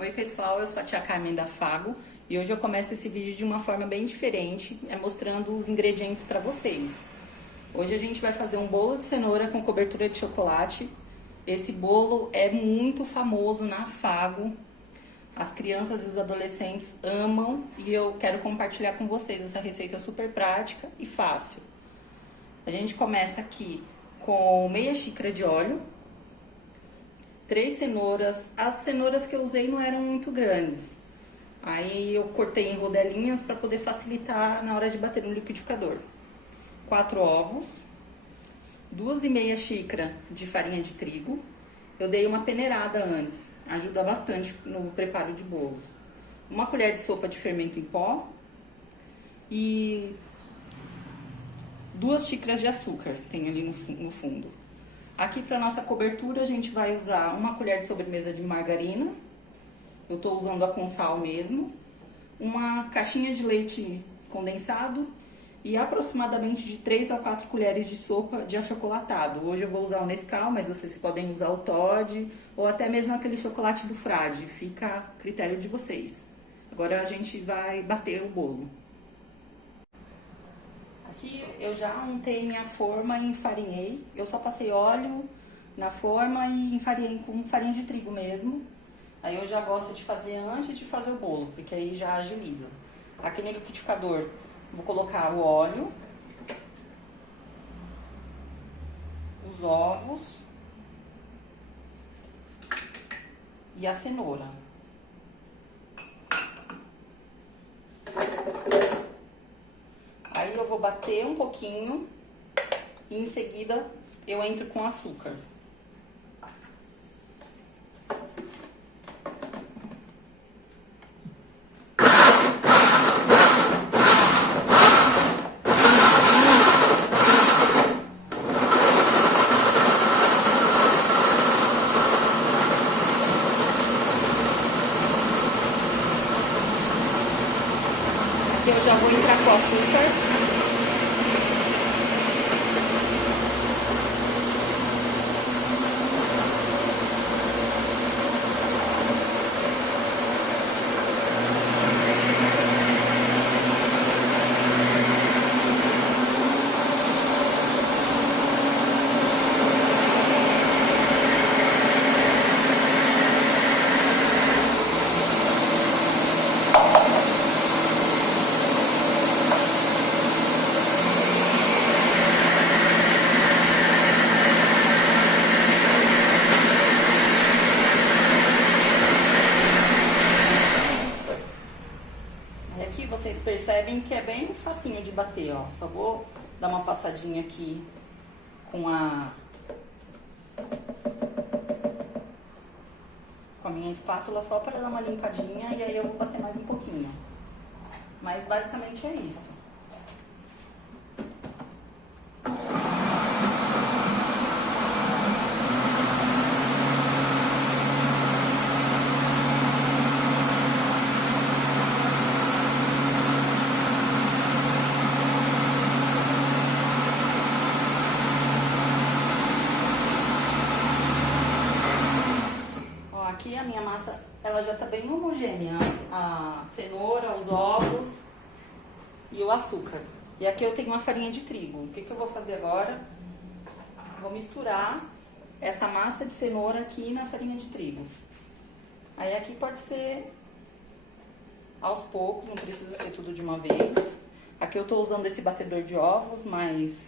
Oi pessoal, eu sou a tia Carmen da Fago e hoje eu começo esse vídeo de uma forma bem diferente, mostrando os ingredientes para vocês. Hoje a gente vai fazer um bolo de cenoura com cobertura de chocolate. Esse bolo é muito famoso na Fago, as crianças e os adolescentes amam e eu quero compartilhar com vocês essa receita super prática e fácil. A gente começa aqui com meia xícara de óleo, 3 cenouras. As cenouras que eu usei não eram muito grandes. Aí eu cortei em rodelinhas para poder facilitar na hora de bater no liquidificador. 4 ovos, 2,5 xícaras de farinha de trigo. Eu dei uma peneirada antes, ajuda bastante no preparo de bolos. 1 colher de sopa de fermento em pó e 2 xícaras de açúcar, tem ali no fundo. Aqui para nossa cobertura a gente vai usar 1 colher de sobremesa de margarina, eu tô usando a com sal mesmo, uma caixinha de leite condensado e aproximadamente de 3 a 4 colheres de sopa de achocolatado. Hoje eu vou usar o Nescau, mas vocês podem usar o Toddy ou até mesmo aquele chocolate do Frade, fica a critério de vocês. Agora a gente vai bater o bolo. Aqui eu já untei minha forma e enfarinhei. Eu só passei óleo na forma e enfarinhei com farinha de trigo mesmo. Aí eu já gosto de fazer antes de fazer o bolo, porque aí já agiliza. Aqui no liquidificador vou colocar o óleo, os ovos e a cenoura. Aí eu vou bater um pouquinho e em seguida eu entro com açúcar. Aqui eu já vou entrar com o açúcar. Aqui vocês percebem que é bem facinho de bater, ó. Só vou dar uma passadinha aqui com a minha espátula só para dar uma limpadinha e aí eu vou bater mais um pouquinho. Mas basicamente é isso. Aqui a minha massa, ela já tá bem homogênea, a cenoura, os ovos e o açúcar. E aqui eu tenho uma farinha de trigo. O que eu vou fazer agora? Vou misturar essa massa de cenoura aqui na farinha de trigo. Aí aqui pode ser aos poucos, não precisa ser tudo de uma vez. Aqui eu tô usando esse batedor de ovos, mas...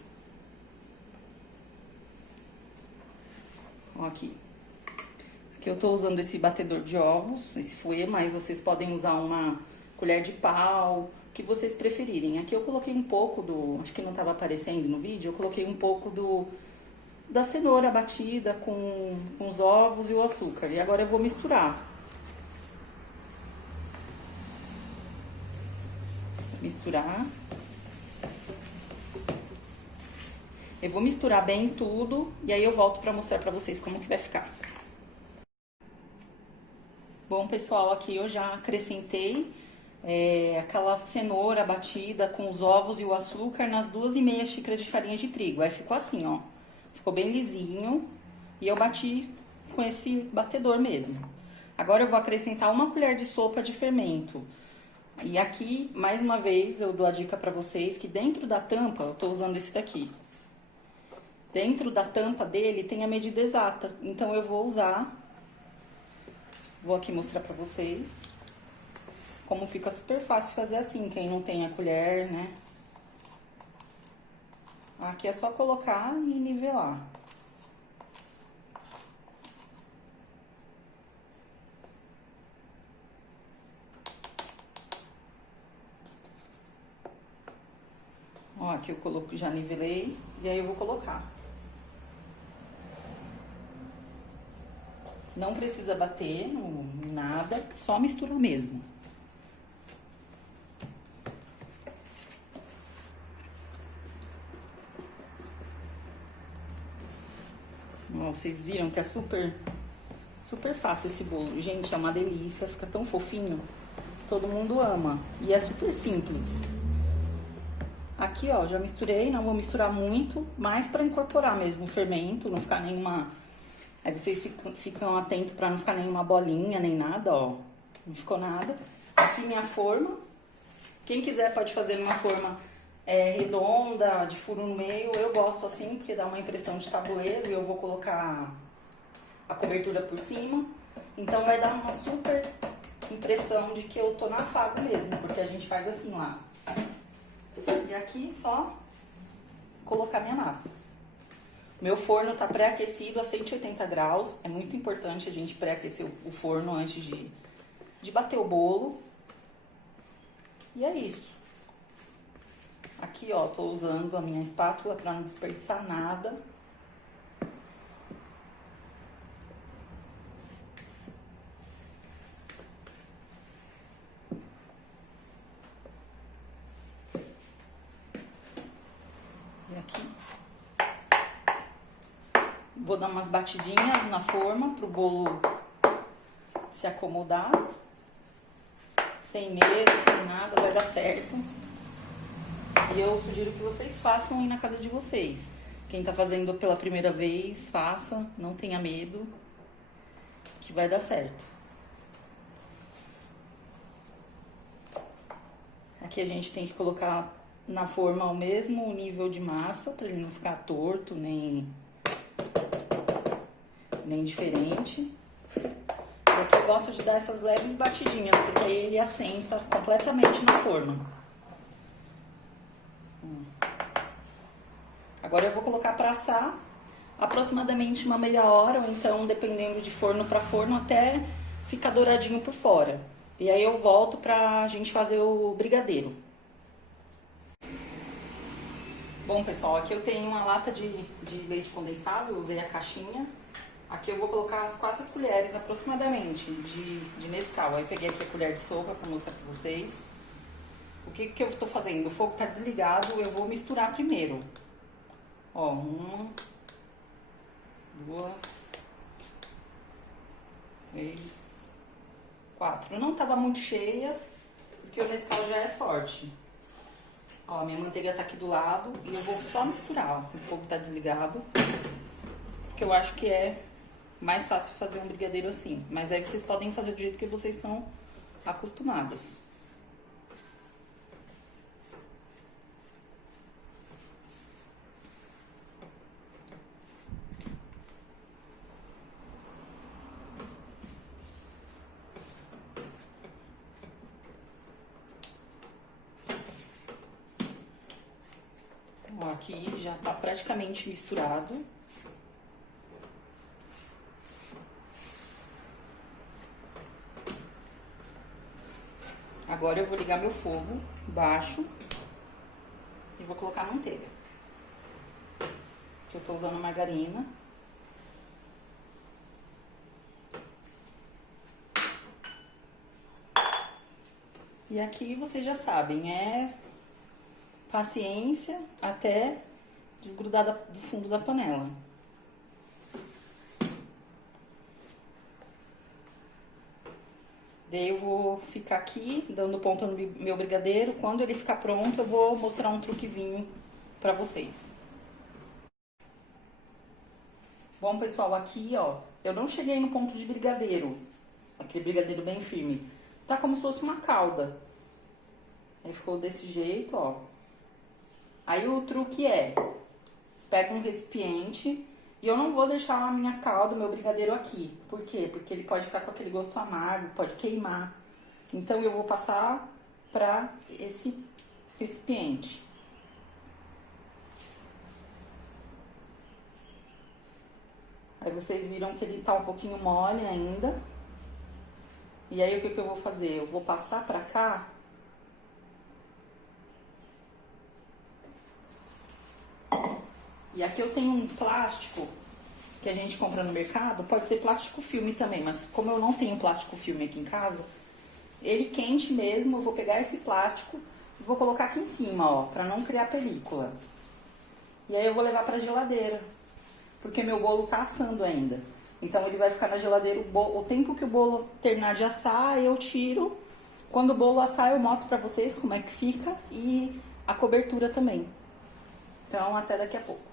Ó, aqui. Aqui eu tô usando esse batedor de ovos, esse fouet, mas vocês podem usar uma colher de pau, o que vocês preferirem. Aqui eu coloquei um pouco acho que não tava aparecendo no vídeo, eu coloquei um pouco da cenoura batida com os ovos e o açúcar. E agora eu vou misturar. Misturar. Eu vou misturar bem tudo e aí eu volto pra mostrar pra vocês como que vai ficar. Bom, pessoal, aqui eu já acrescentei aquela cenoura batida com os ovos e o açúcar nas 2,5 xícaras de farinha de trigo. Aí ficou assim, ó. Ficou bem lisinho. E eu bati com esse batedor mesmo. Agora eu vou acrescentar 1 colher de sopa de fermento. E aqui, mais uma vez, eu dou a dica pra vocês que dentro da tampa, eu tô usando esse daqui. Dentro da tampa dele tem a medida exata. Então eu vou usar, vou aqui mostrar pra vocês como fica super fácil fazer assim, quem não tem a colher, né? Aqui é só colocar e nivelar. Ó, aqui eu coloco, já nivelei, e aí eu vou colocar. Não precisa bater, nada, só misturar mesmo. Ó, vocês viram que é super fácil esse bolo. Gente, é uma delícia, fica tão fofinho. Todo mundo ama. E é super simples. Aqui, ó, já misturei, não vou misturar muito, mas pra incorporar mesmo o fermento, não ficar nenhuma... Aí vocês ficam atentos pra não ficar nenhuma bolinha, nem nada, ó. Não ficou nada. Aqui minha forma. Quem quiser pode fazer numa forma redonda, de furo no meio. Eu gosto assim, porque dá uma impressão de tabuleiro e eu vou colocar a cobertura por cima. Então vai dar uma super impressão de que eu tô na Fago mesmo, porque a gente faz assim lá. E aqui só colocar minha massa. Meu forno tá pré-aquecido a 180 graus. É muito importante a gente pré-aquecer o forno antes de bater o bolo. E é isso. Aqui, ó, tô usando a minha espátula pra não desperdiçar nada. E aqui. Vou dar umas batidinhas na forma pro bolo se acomodar. Sem medo, sem nada, vai dar certo. E eu sugiro que vocês façam aí na casa de vocês. Quem tá fazendo pela primeira vez, faça, não tenha medo, que vai dar certo. Aqui a gente tem que colocar na forma o mesmo nível de massa, pra ele não ficar torto, nem diferente. Aqui eu gosto de dar essas leves batidinhas, porque aí ele assenta completamente na forma. Agora eu vou colocar pra assar aproximadamente uma meia hora, ou então, dependendo de forno pra forno, até ficar douradinho por fora. E aí eu volto pra gente fazer o brigadeiro. Bom, pessoal, aqui eu tenho uma lata de leite condensado, eu usei a caixinha. Aqui eu vou colocar as 4 colheres aproximadamente de Nescau. Aí peguei aqui a colher de sopa pra mostrar pra vocês. O que eu tô fazendo? O fogo tá desligado, eu vou misturar primeiro. Ó, 1, 2, 3, 4. Não tava muito cheia, porque o Nescau já é forte. Ó, minha manteiga tá aqui do lado e eu vou só misturar, ó. O fogo tá desligado, porque eu acho que é mais fácil fazer um brigadeiro assim. Mas aí vocês podem fazer do jeito que vocês estão acostumados. Ó, aqui já tá praticamente misturado. Agora eu vou ligar meu fogo baixo e vou colocar a manteiga. Eu tô usando margarina. E aqui vocês já sabem, é paciência até desgrudar do fundo da panela. Daí eu vou ficar aqui dando ponta no meu brigadeiro. Quando ele ficar pronto, eu vou mostrar um truquezinho pra vocês. Bom, pessoal, aqui, ó, eu não cheguei no ponto de brigadeiro. aquele brigadeiro bem firme. Tá como se fosse uma calda. Aí ficou desse jeito, ó. Aí o truque é, pega um recipiente e eu não vou deixar a minha calda, o meu brigadeiro aqui. Por quê? Porque ele pode ficar com aquele gosto amargo, pode queimar. Então eu vou passar para esse recipiente. Aí vocês viram que ele tá um pouquinho mole ainda. E aí o que eu vou fazer? Eu vou passar pra cá. E aqui eu tenho um plástico que a gente compra no mercado. Pode ser plástico filme também, mas como eu não tenho plástico filme aqui em casa, ele quente mesmo, eu vou pegar esse plástico e vou colocar aqui em cima, ó, pra não criar película. E aí eu vou levar pra geladeira, porque meu bolo tá assando ainda. Então ele vai ficar na geladeira o tempo que o bolo terminar de assar, eu tiro. Quando o bolo assar, eu mostro pra vocês como é que fica e a cobertura também. Então, até daqui a pouco.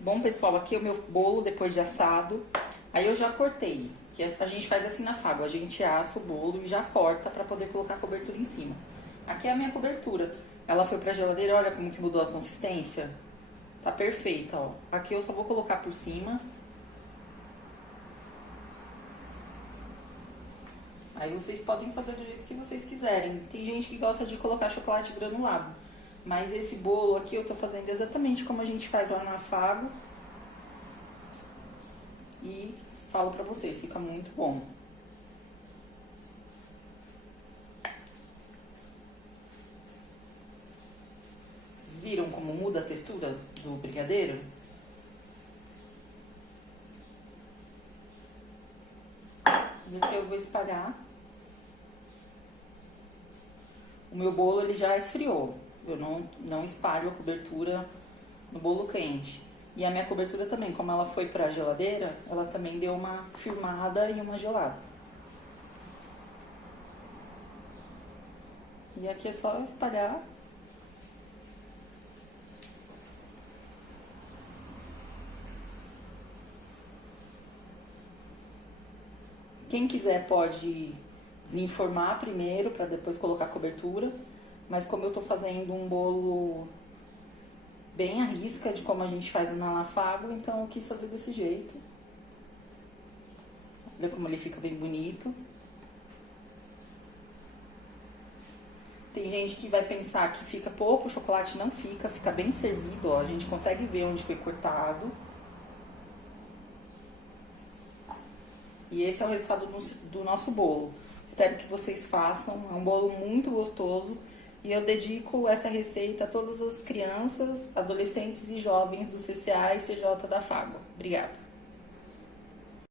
Bom, pessoal, aqui é o meu bolo depois de assado. Aí eu já cortei, que a gente faz assim na Fago. A gente assa o bolo e já corta pra poder colocar a cobertura em cima. Aqui é a minha cobertura. Ela foi pra geladeira, olha como que mudou a consistência. Tá perfeita, ó. Aqui eu só vou colocar por cima. Aí vocês podem fazer do jeito que vocês quiserem. Tem gente que gosta de colocar chocolate granulado. Mas esse bolo aqui eu tô fazendo exatamente como a gente faz lá na Fago. E falo pra vocês, fica muito bom. Vocês viram como muda a textura do brigadeiro? E aqui eu vou espalhar. O meu bolo ele já esfriou. Eu não espalho a cobertura no bolo quente. E a minha cobertura também, como ela foi pra geladeira, ela também deu uma firmada e uma gelada. E aqui é só espalhar. Quem quiser pode desenformar primeiro para depois colocar a cobertura. Mas como eu tô fazendo um bolo bem à risca de como a gente faz na La Fago, então eu quis fazer desse jeito. Olha como ele fica bem bonito. Tem gente que vai pensar que fica pouco, o chocolate não fica, fica bem servido, ó. A gente consegue ver onde foi cortado. E esse é o resultado do nosso bolo. Espero que vocês façam, é um bolo muito gostoso. E eu dedico essa receita a todas as crianças, adolescentes e jovens do CCA e CJ da Fago. Obrigada!